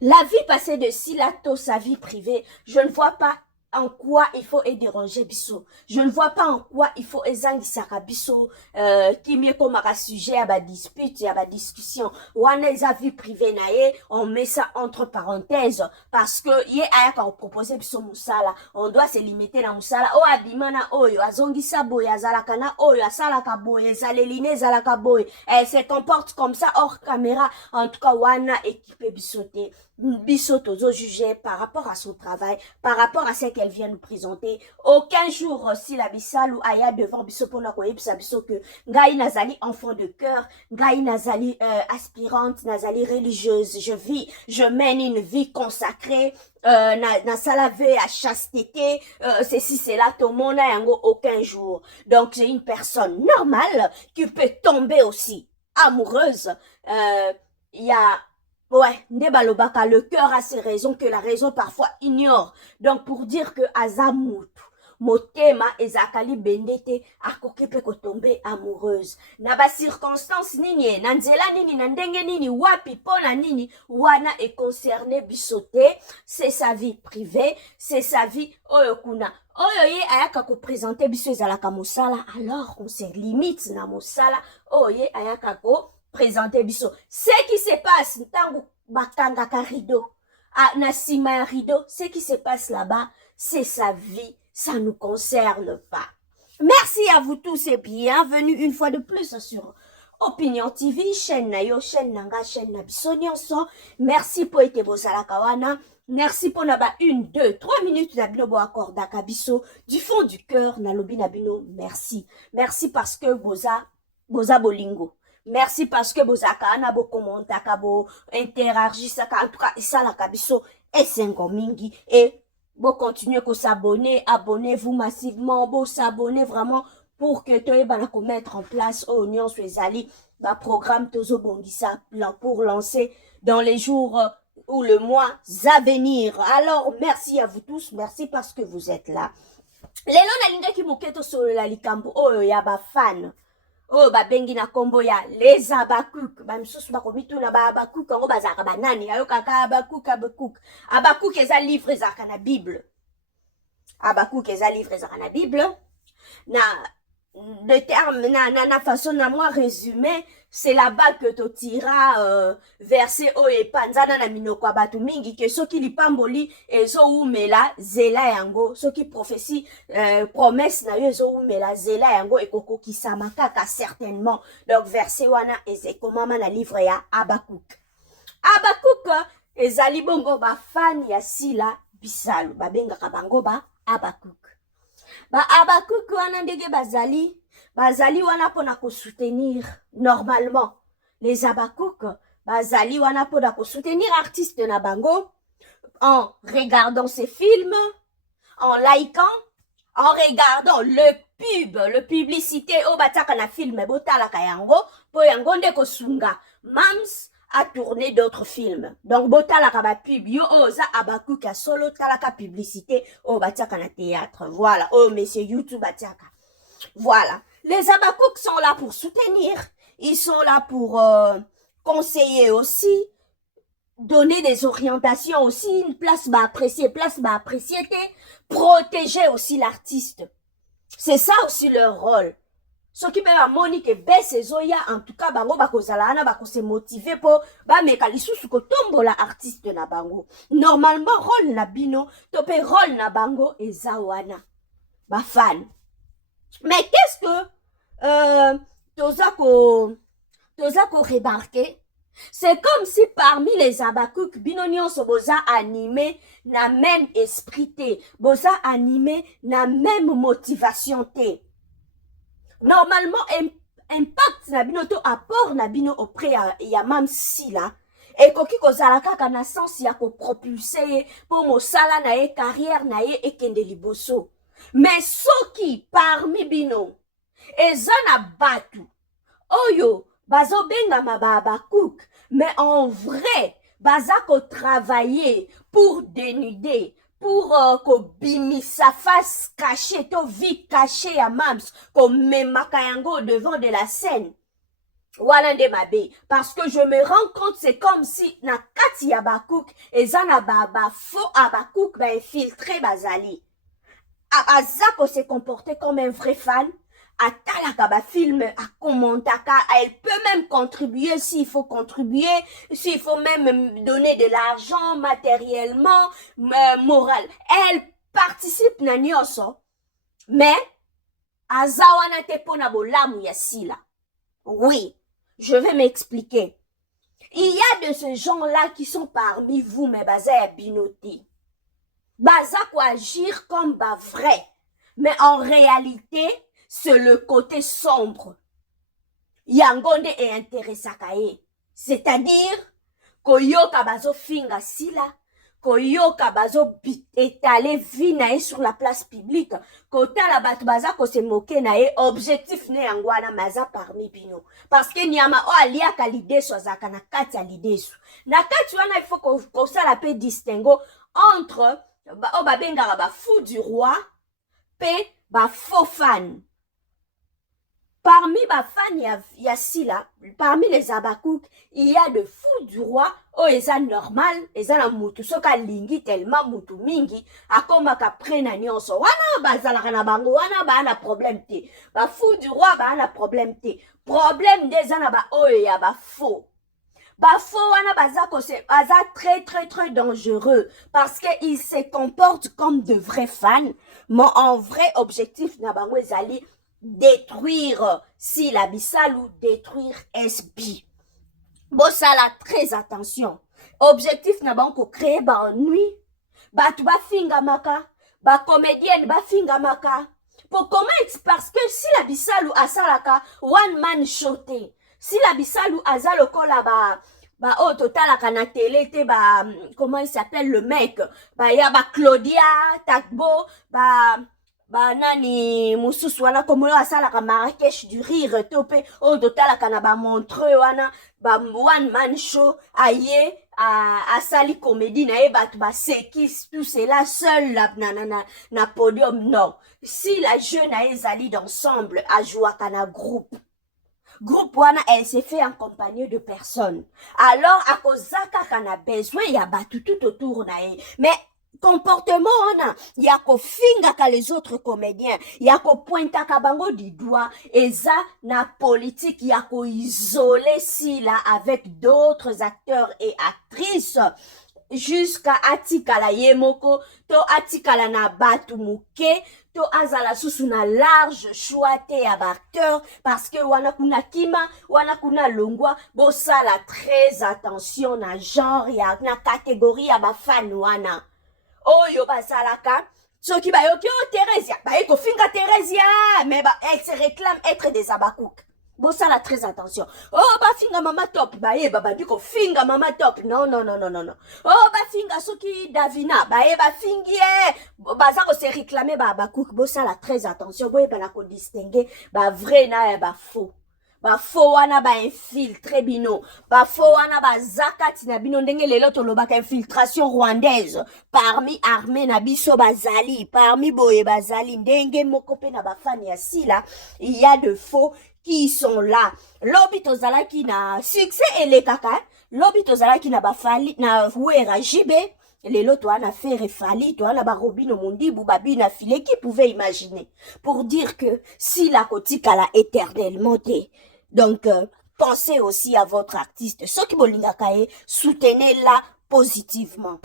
La vie passée de Silato, sa vie privée, je ne vois pas en quoi il faut déranger biso. Je ne vois pas en quoi il faut ezangisaka biso qui mieux comme un sujet à ba dispute à ba discussion. Wana eza vie privée na ye, on met ça entre parenthèses parce que ye ayaka on proposer biso musala. On doit se limiter na musala. O abimana oyo azongisa boye azalaka na oyo asalaka boye ezaleli ezalaka boye. Elle se comporte comme ça hors caméra. En tout cas wana équipé bisoté. Biso tozo juger par rapport à son travail, par rapport à ce qu'elle vient nous présenter. Aucun jour si la bisalou aya devant biso pona koyebisa biso que ngai nazali enfant de cœur, ngai nazali aspirante, nazali religieuse, je mène une vie consacrée, na salave à chasteté, ceci, cela, tout le monde a aucun jour. Donc, j'ai une personne normale qui peut tomber aussi amoureuse. Il y a ouais, Ndebalobaka, le cœur a ses raisons que la raison parfois ignore. Donc pour dire que Azamutu, motema ezakali bendete akoki pe kotombe amoureuse. Na ba circonstance nini, na nzela nini, na ndenge nini, wapi pona nini, wana est concerné bisote, c'est sa vie privée, c'est sa vie oyokuna. Oyo ye ayaka ko présenter biso ezalaka mosala, alors on se limite na mosala, oye ayaka ko présenter biso. Ce qui se passe, ntango bakanga ka rideau, na sima rideau, ce qui se passe là-bas, c'est sa vie, ça ne nous concerne pas. Merci à vous tous et bienvenue une fois de plus sur Opinion TV, chaîne na yo, chaîne nanga, chaîne na biso nyonso. Merci pour ete bozalaka wana. Merci pour naba 1, 2, 3 minutes na bino bo accordaka biso du fond du cœur na lobi na bino. Merci. Merci parce que boza bolingo. Merci parce que bozaka na bo commentaka bo interagissaka en tout cas ça la kabiso et 5 mingi et bo continuer ko s'abonner, abonnez-vous massivement, bo s'abonner vraiment pour que tu aies mettre en place au Union Suezali ba programme tozo bongisa pour lancer dans les jours ou le mois à venir. Alors merci à vous tous, merci parce que vous êtes là. Lelo na linga ki moketo solo la likambo oyo ya ba fan. Oh babengi na kombo ya les Abakuk ba misusu bakomituna ba Abakuk ngo bazaka banani ayo kaka Abakuk eza livre ezaka na Bible. Abakuk eza livre ezaka na Bible. Na le terme na façon na moi résumé, c'est là-bas que tu tiras verset o et panzana na minoko batu mingi que soki lipamboli ezo umela zela yango, soki prophétie promesse na yo ezo umela zela yango ekoko kisama kaka certainement. Donc verset wana ezeko mama na livre ya Abakuk. Abakuk ezali bongo ba fan ya Sila Bisalu babengaka bango ba Abakuk. Ba Abakuk wana ndenge bazali wana pona ko soutenir normalement les Abakuk bazali wana pona ko soutenir artistes na bango en regardant ces films, en likant, en regardant le publicité o bataka na film botala kayango po yango nde ko sunga Mams a tourné d'autres films. Donc, botalaka ba pub, yo oza Abakuk a solo talaka publicité, oh batiaka na théâtre. Voilà, oh monsieur YouTube batiaka. Voilà. Les Abakuk sont là pour soutenir, ils sont là pour conseiller aussi, donner des orientations aussi, une place bah apprécier, protéger aussi l'artiste. C'est ça aussi leur rôle. Ce qui m'a moni que baisse zoya en tout cas bango bakozala na bakose motiver po ba meka lisusu ko tombola artiste na bango. Normalement rôle na bino topé rôle na bango ezawana ba fan. Mais qu'est-ce que toza ko remarquer? C'est comme si parmi les Abakuk binonion so boza animé na même esprit té, boza animé na même motivation té. Normalement, impact na bino to apport na bino auprès ya mam Sila et koki kozala kaka na sens ya ko propulser pour mosala na ye carrière na ye ekende liboso. Mais soki parmi bino ezana batu oyo bazobenga ba Abakuk, mais en vrai bazako travailler pour dénuder, pour kobimisa face cachée, to vie cachée à Mams, comme memaka yango devant de la scène. Wana nde mabe. Parce que je me rends compte, c'est comme si na kati ya bakouk, eza na ba faux abakouk ba infiltré bazali. Azako se comporter comme un vrai fan. Atalaka ba film, a commentaka, elle peut même contribuer s'il faut contribuer, s'il faut même donner de l'argent matériellement, moral. Elle participe na nyonso, mais azawana te pona bolamu ya sila. Oui, je vais m'expliquer. Il y a de ces gens-là qui sont parmi vous, mais baza ya binoté. Baza ko agir comme ba vrai, mais en réalité, c'est le côté sombre. Yangonde est intéressaka ye. C'est-à-dire, koyoka bazo finga sila, koyoka bazo étaler vie na ye sur la place publique, kotala bato baza ko se moquer na ye, objectif ne yangwana maza parmi bino. Parce que nyama o aliaka lideso azaka na kati ya lideso. Na kati wana il faut ko sala pe distingo entre o babengaka ba fou du roi pe ba faux fan. Parmi ma fans ya sila, parmi les abakouk, il y a de fous du roi, oh eza normal, eza na mutu, soka lingi tellement mutu mingi, akoma ka prena nyonso, wana bazalaka na bango, wana ba na problème te, ba fous du roi ba na problème te, problème de eza na ba oh ya ba faux. Ba faux wana baza très dangereux, parce que ils se comportent comme de vrais fans, mais en vrai objectif na bango ezali détruire Sila Bisalou, détruire SB. Bon, ça là, très attention. Objectif n'a pas encore créé ba ennui. Ba tu ba finga maka, ba comédienne ba finga maka. Pour comment parce que Sila Bisalou a salaka one man shoté. Sila Bisalou a zalokola ba oh total à na télé te ba comment il s'appelle le mec, ba ya ba Claudia Tagbo ba nani mususu wana komoyo asalaka Marrakech du rire tope o totalaka na ba Montreux wana ba one man show aye asali comédie na ye bato ba sekis tout cela seul na podium. Non, si la jeune a ezali d'ensemble a jouaka na groupe wana, elle s'est fait accompagner de personnes, alors akozaka kana besoin ya bato tout autour na ye. Mais comportement on a yako finga ka les autres comédiens, yako pointa ka bango du doigt, eza na politique yako isoler Sila avec d'autres acteurs et actrices jusqu'à atikala yemoko to atikala na batu muke to azala susu na large choix te ya acteur, parce que wana kuna kima wana kuna longwa bosala très attention na genre ya na catégorie ya ba fan wana oyo basalaka soki bayoki o Thérèse ba eko finga Thérèse mais ba elle se réclame être des abakouk. Bosala très attention. Oh ba finga mama top ba ye ba diko finga mama top. Non. Oh ba finga soki Davina ba ye ba fingi baza ko se réclamer ba abakouk. Bosala très attention. Boye ba na ko distinguer ba vrai na ba faux. Ba faux wana ba infiltré bino, ba faux wana ba zakati na bino ndenge lelo tolobaka infiltration rwandaise parmi armée na biso bazali, parmi boye bazali ndenge moko pe na ba fan ya Sila, il y a de faux qui sont là. Lobi tozalaki na succès elekaka, lobi tozalaki na ba fali na Wera Jibe, lelo to ana faire fali to ana ba Robino Mondibu babi na file, qui pouvait imaginer pour dire que Sila kotikala éternellement te. Donc, pensez aussi à votre artiste. Ceux qui bolingakaye, soutenez-la positivement.